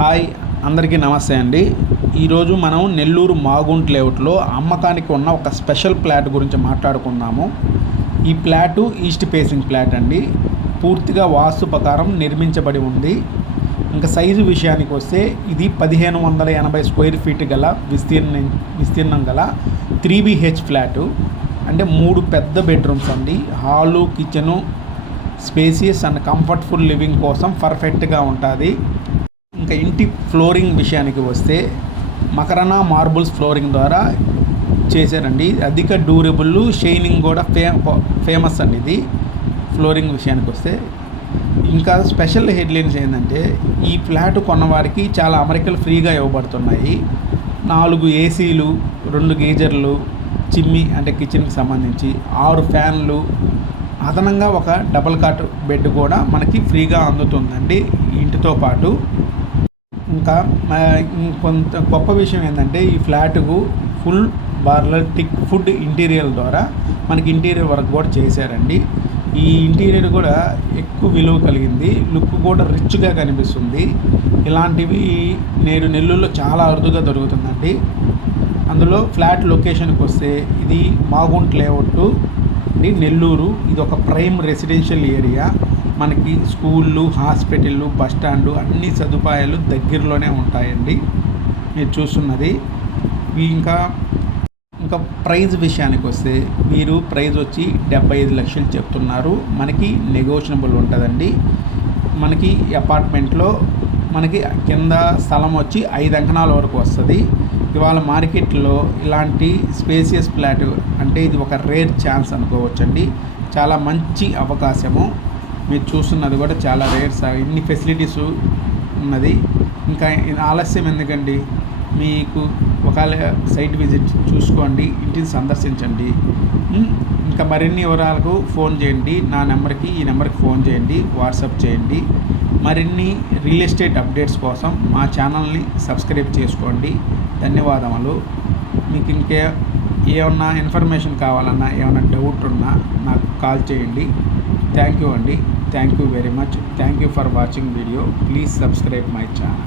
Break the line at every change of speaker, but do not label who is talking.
Hi అందరికీ నమస్తే అండి. ఈరోజు మనం నెల్లూరు మాగుంట్ లేఅవుట్లో అమ్మకానికి ఉన్న ఒక స్పెషల్ ప్లాట్ గురించి మాట్లాడుకుందాము. ఈ ప్లాటు ఈస్ట్ ఫేసింగ్ ప్లాట్ అండి. పూర్తిగా వాస్తు ప్రకారం నిర్మించబడి ఉంది. ఇంకా సైజు విషయానికి వస్తే ఇది పదిహేను వందల ఎనభై స్క్వేర్ ఫీట్ గల విస్తీర్ణం విస్తీర్ణం గల త్రీ బిహెచ్ ఫ్లాటు. అంటే మూడు పెద్ద బెడ్రూమ్స్ అండి. Hall kitchen spacious and comfortful living కోసం పర్ఫెక్ట్గా ఉంటుంది. ఇంకా ఇంటి ఫ్లోరింగ్ విషయానికి వస్తే మకరణ మార్బుల్స్ ఫ్లోరింగ్ ద్వారా చేశారండి. అధిక డ్యూరబుల్ షైనింగ్ కూడా ఫే ఫేమస్ అండి ఇది ఫ్లోరింగ్ విషయానికి వస్తే. ఇంకా స్పెషల్ హెడ్లైన్స్ ఏంటంటే ఈ ఫ్లాట్ కొన్నవారికి చాలా అమరికలు ఫ్రీగా ఇవ్వబడుతున్నాయి. నాలుగు ఏసీలు రెండు గీజర్లు చిమ్మి అంటే కిచెన్కి సంబంధించి ఆరు ఫ్యాన్లు అదనంగా ఒక డబల్ కాట్ బెడ్ కూడా మనకి ఫ్రీగా అందుతుందండి. ఇంటితో పాటు ఇంకా కొంత గొప్ప విషయం ఏంటంటే ఈ ఫ్లాట్కు ఫుల్ బార్లర్ టిక్ ఫుడ్ ఇంటీరియర్ ద్వారా మనకి ఇంటీరియర్ వర్క్ కూడా చేశారండి. ఈ ఇంటీరియర్ కూడా ఎక్కువ విలువ కలిగింది. లుక్ కూడా రిచ్గా కనిపిస్తుంది. ఇలాంటివి నేడు నెల్లూరులో చాలా అరుదుగా దొరుకుతుందండి. అందులో ఫ్లాట్ లొకేషన్కి వస్తే ఇది మాగుంట్ లేఅవుట్ నెల్లూరు. ఇది ఒక ప్రైమ్ రెసిడెన్షియల్ ఏరియా. మనకి స్కూళ్ళు హాస్పిటళ్ళు బస్టాండ్లు అన్ని సదుపాయాలు దగ్గరలోనే ఉంటాయండి. మీరు చూస్తున్నది. ఇంకా ఇంకా ప్రైజ్ విషయానికి వస్తే మీరు ప్రైజ్ వచ్చి డెబ్బై ఐదు లక్షలు చెప్తున్నారు. మనకి నెగోషియబుల్ ఉంటుందండి. మనకి అపార్ట్మెంట్లో మనకి కింద స్థలం వచ్చి ఐదు అంకణాల వరకు వస్తుంది. ఇవాళ మార్కెట్లో ఇలాంటి స్పేసియస్ ఫ్లాట్ అంటే ఇది ఒక రేర్ ఛాన్స్ అనుకోవచ్చండి. చాలా మంచి అవకాశము. మీరు చూస్తున్నది కూడా చాలా రేర్ సార్ ఇన్ని ఫెసిలిటీస్ ఉన్నది. ఇంకా ఇది ఆలస్యం ఎందుకండి? మీకు ఒకవేళ సైట్ విజిట్ చూసుకోండి ఇంటిని సందర్శించండి. ఇంకా మరిన్ని వివరాలకు ఫోన్ చేయండి. నా నెంబర్కి ఈ నెంబర్కి ఫోన్ చేయండి వాట్సాప్ చేయండి. మరిన్ని రియల్ ఎస్టేట్ అప్డేట్స్ కోసం మా ఛానల్ని సబ్స్క్రైబ్ చేసుకోండి. ధన్యవాదములు. మీకు ఇంకే ఏమన్నా ఇన్ఫర్మేషన్ కావాలన్నా ఏమైనా డౌట్ ఉన్నా నాకు కాల్ చేయండి. థ్యాంక్ యూ అండి. Thank you very much. Thank you for watching video. Please subscribe my channel.